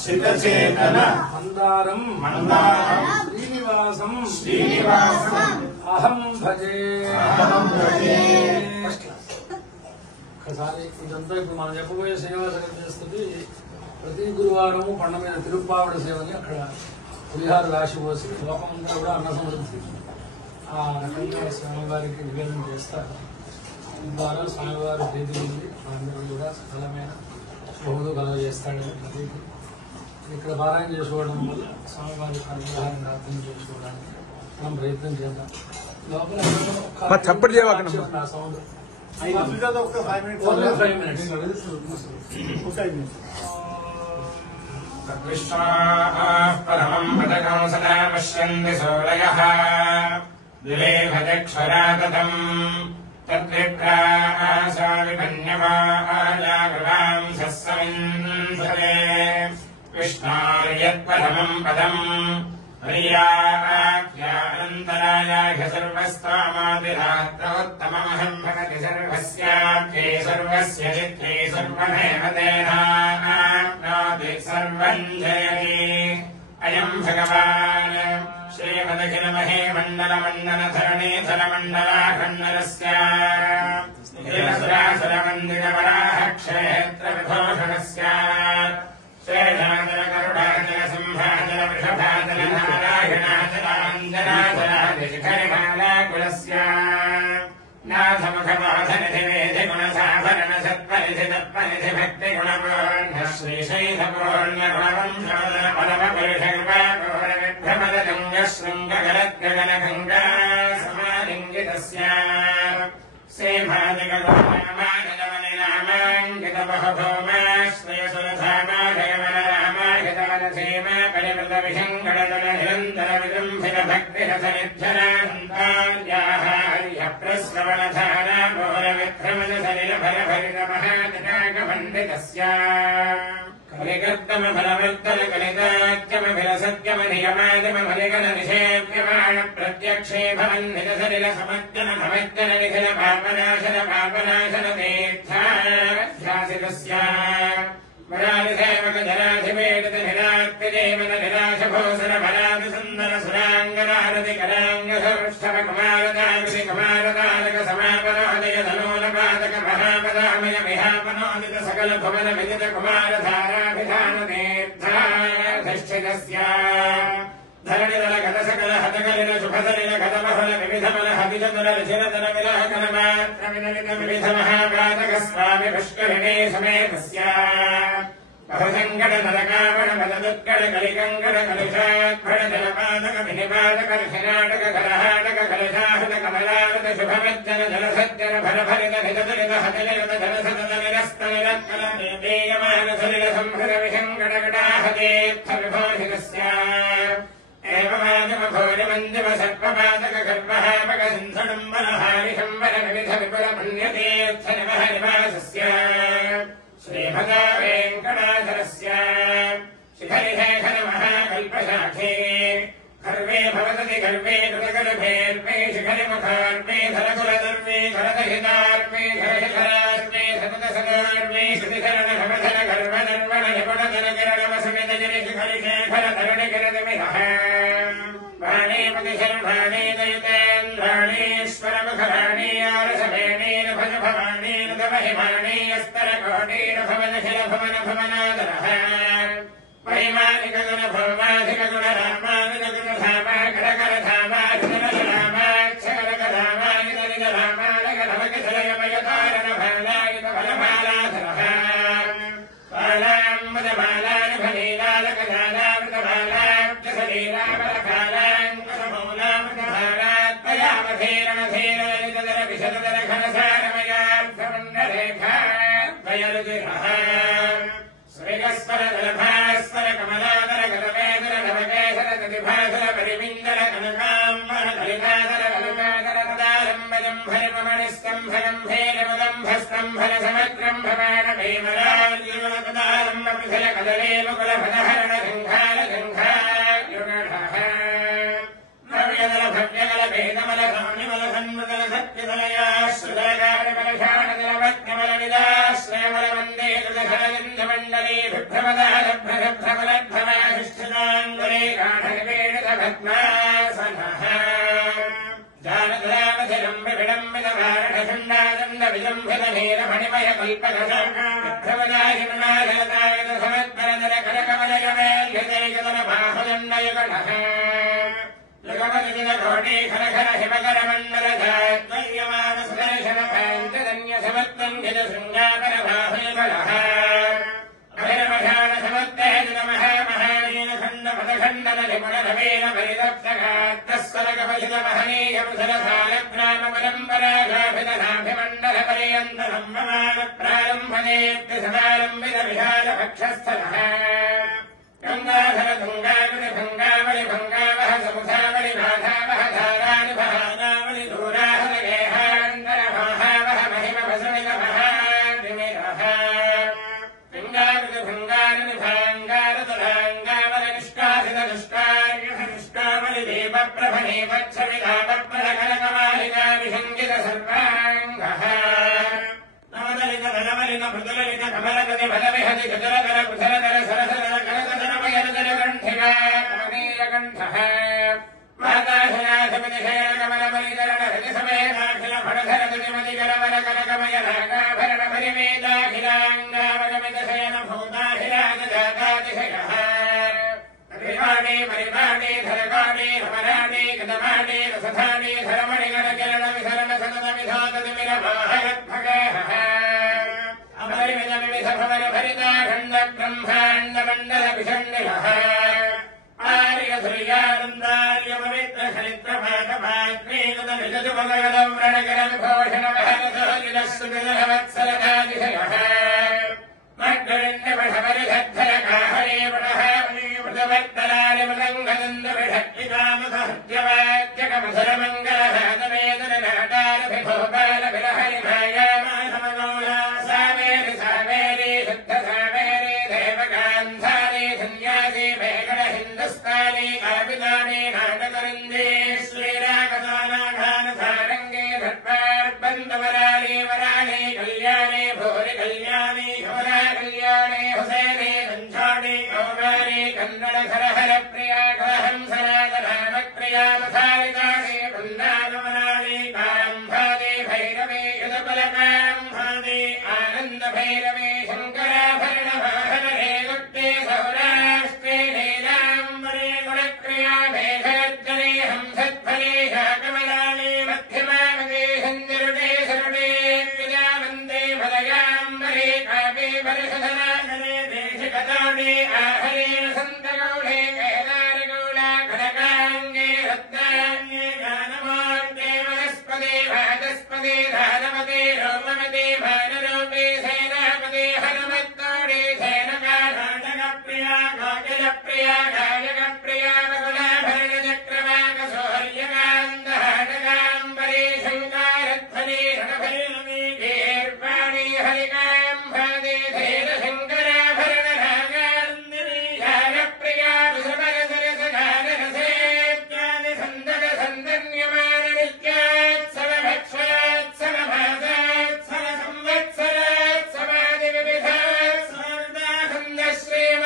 श्रितचेतन मंदारम श्रीनिवासम अहम भजे ఒకసారి ఇదంతా ఇప్పుడు మనం చెప్పబోయే శ్రీనివాస చేస్తుంది. ప్రతి గురువారము పండ మీద తిరుప్పావడ సేవని అక్కడ పులిహార రాశి పోసి లోకమంతా కూడా అన్న సమృద్ధి ఆ రకంగా స్వామివారికి నివేదన చేస్తారు. ద్వారా స్వామివారి ప్రీతి ఉంది, అందరూ కూడా సఫలమైన శుభములు కలగజేస్తాడని ప్రతీతి. ఇక్కడ పారాయణ చేసుకోవడం వల్ల స్వామివారి అనుగ్రహాన్ని ప్రార్థన చేసుకోవడానికి మనం ప్రయత్నం చేద్దాం. లోపల ఆ సౌండ్ परमम् पदकम् सदा पश्यन्ति सूरयः विलेभचक्षुरा ततम् तद्विप्रासा विपन्यमाजागृहाम् सस्समिन्धते विष्णार्यत्परमम् पदम् प्रियाख्यानन्तरायाघ सर्वस्त्वामादिरात्रोत्तममहम् भगति सर्वस्याख्ये सर्वस्य चित्रे सर्वमेव तेनाप्नोति सर्वम् जयति अयम् भगवान् श्रीमदखिलमहे मण्डलमण्डलधरणीधरमण्डलाखण्डलस्य हिलसुरासुरमन्दिरवराह क्षेत्रविभूषणस्य शेषाचलकरुणाचल सिंहाचल वृषभाचल नारायणाचलाञ्जनाचलादिशिखरिमालाकुलस्य नाथमुखपाथनिधिवेधिगुणसाभरण सत्परिधितत्परिधि भक्तिगुणपूर्ण श्रीशैलपूर्णगुणवंशोदरपदपरिषगर्वापरविभ्रमदगङ्गशृङ्गगलद्गगनगङ्गा समालिङ्गितस्य श्रीभादिकगुणमानितबहुभौमाश्रयसुरधामाधयमनरामाहितवनसीम परिवृतविषङ्गडदलनिरन्तरविजृम्भितभक्तिरसनिध्यरान्तार्याः हर्यप्रस्रवणधारा पौरविक्रमजसलिलभरभरितमहादिनाकपण्डितस्य कलिकर्तमफलवृत्तलकलिताख्यमभिलसत्यमधियमादिमफलिकलनिषेव्यमाण प्रत्यक्षे भवन्निजसलिलसमज्जन भवज्जन निखिल पापनाशन पापनाशन तीर्थाध्यासितस्य वरादिसेवकजनाधिपेटितनिरात्यजेमन निराशभूषण भरादिसुन्दर सुराङ्गनारति कराङ्गसौष्ठवकुमारताकृति कुमारतारक समापनोदय धनोलपादक महापदामय विहापनोदित सकल भुवन विदित कुमारधाराभिधान तीर्थाधिष्ठितस्य धरणिदल गतसकल हतकलिन शुभदलिन गतमफल विविधमल हविजतल ऋचिरतल विलाहकलमात्र विनलित विविध महापादक स्वामि पुष्करिणे समेतस्य बहुसङ्कट नरकावण बलदुत्कट कलिकङ्कट कलुषात्फट जलपादक विनिपादक ऋषिनाटक कलहाटक कलुषाहृत कमलाहृत शुभमज्जन जलसज्जन भरभरित निजतलित हतिलित जलसतत निरस्त निरत्कल देयमान सलिल संहृत विषङ्कटकटाहतीर्थ विभूषितस्य एवमादिमभूरिमञ्जिम सर्पपादक गर्भहापक सिन्धुडम्बलहारिशम्बर विविध विपुल पुण्यतीर्थ निवह निवासस्य श्रीभगा वेङ्कटाचलस्य शिखरिशेखर महाकल्पशाखे गर्वे भवदति गर्वे कृतगर्भेऽर्पे शिखरिमुखार्पे धरकुलदर्पे धरदहितार्पे धरशिखरार्पे सततसदार्पे श्रुतिशरण भवधर गर्भनर्वण निपुणधरकिरणमसमितगिरि शिखरिशेखर धरणिगिरदिमिहः वाणीपतिशर्वाणी दयुतेन्द्राणीश्वरमुखराणी आरसभेणीर्भजभवाणीर्दमहिमाणी स्तरकोटीर्भवनखिल भवन भवनादरः वैमानिकगुण भौमाधिकगुण रामानुजगुणधामा करकरधामाक्षरकधामानितनिजरामानगरमकिथलयमयतारण भालायुत फलमालाधरः बालाम्बुजबालानिभनीलालकजालामृतबालाङ्कुशमूलामृतभारात्मयामधीरणधीरलितदर विशददर घनसारमयार्थमण्डरेखा श्रीगस्वरदलभास्वर कमलादर गतवेदर नवकेशर तदिभासर परिमिन्दर कनकाम्बर कलिकादर कनकादर तदालम्बजम् भरिममणिस्तम्भरम्भेरमुदम्भस्तम्भर समग्रम्भमाण भीमराजीवनपदालम्ब पृथल कदले मुकुलभदहरण गङ्घाल गङ्घायुगढः नव्यदल भव्यगल भेदमल काम्यमल सन्मदल सत्यदलयाश्रुदलगारकलशाणदलवत्कमल निदाश्रयमल वन्दे कृतधरलिन्दमण्डले भ्रमदालभ्रमलभ्रमाधिष्ठिताङ्गुले गाढवेणुतभद्मासनः जानद्रामधिरम् विविडम्बितभारणखण्डादण्डविजम्भितनीलमणिमयकल्पकशक्रमदाहिमनालयतायुधसमत्परदरकरकमलयमेल्यतेजनमबाहुदण्डयुगणः युगमदिनकोटिखरखरहिमकरमण्डलजात्मयमानसुदर्शनपाञ्चजन्यसमत्तङ्गितशृङ्गाकरबाहुलबलः अभिरमशानसमत्तेजनमहामहानीलखण्डपदखण्डनलिपुणधवेन परितप्तगात्रस्वरकपलितमहनीयमुसलसालग्रामपरम्पराघाभितनाभिमण्डलपर्यन्तसम्भमानप्रारम्भनेत्यसमारम्भितविशालभक्षस्थलः गङ्गाधरभङ्गावलिभङ्गावलिभङ्गावह समुधावलिबाधावह धारानिभानावलि दूराहरगेहान्तरभावह महिमभसमितमहाद्रिमिरः लिङ्गावलिभङ्गानिभाङ्गारतलाङ्गावलनिष्कासितदुष्कार्यनिष्कामलिदेवप्रभनेपच्छमिदापप्रकरकमालिकाभिषङ्गितसर्वाङ्गः नवदलितदलवलिनमृदुललितकमलकदि फलविहतिचतुरकर सरसरकरकदनमयनजलकण्ठिका कमनीयकण्ठः माताशनाथमतिशयनकमलमलिकरणहृदिसमेधाखिलफणधरगतिमतिकरवरकनकमयनागाभरणपरिवेदाखिलाङ्गावगमितशयनभूताखिलाजगातातिशयः परिवाणे परिवाणे धरकाणे रमणाणे कदमाणे रसधाणे धरमणिगणकिरणविसरणसततमिधाततिमिरमाहयद्भगः अमरिमिदमिविधभवनभरिताखण्डब्रह्माण्डमण्डलविषण्डिलः आर्यधुर्यानन्दार्यममित्रखलित्रपाठपात्रीकृतनिजतुपगदम्रणकरविभूषणमहनसोजिनस्सुनिधवत्सलतातिशयः मद्गरिण्यमठपरिधद्धरकाहरेवणः मृदवर्तनालिमृदङ्गदन्दविषक्तिकामसहत्यवाक्यकमधुरमङ्गलहतवेदननाटारभिभोपालविलहरिमायामासमगौला सावेरि सावेरि शुद्ध सावेरि देवगान्धारि सन्न्यासी वेगण हिन्दुस्तानी कापितानि नाटकरिन्दे श्रीरागसानाघानसारङ्गे धर्मार्बन्धवराणि वराणि कल्याणे भूरि कल्याणि शोरा कल्याणे हुसैने कञ्छाणि कौमारी कन्नडघरहर प्रिया कलहंसनाथरामक्रिया मथारितानि वृन्दावनानि काम्भादि भैरवे युधकुलकाम्भादि आनन्दभैरवे शङ्कराभरणवाहनरे गुट्टे सौराष्ट्रे नीलाम्बरे गुणक्रिया मेघरज्जने हंसध्वने शाकमलानि मध्यमानदे सञ्जरुडे सरुडे विजावन्दे भलयाम्बरे काव्ये परिषधनागरे देशिकताडे आहरेण सन्तगौळे कैलारगौला कनकाङ्गे रत्नाङ्गे गानमार्गे वनस्पदे वाचस्पदे धानवते रोमवते भानरूपे सेनापदे हनुमत्तोडे सेनकानाटकप्रिया काकिलप्रिया गायकप्रिया बकुलाभरणचक्रवाकसौर्यकान्तहाटकाम्बरे शङ्कारध्वनि रणभैरवी गीर्वाणि हरिकाम्भादे धैर्यशङ्कराभरणरागान्दिनी यागप्रिया विषमरसरसगानरसेत्यादि सन्दद सन्दन्यमाननित्योत्सवभक्षोत्सवभासोत्सवसंवत्सरोत्सवादिविविधोत्सवादाखण्ड श्रीम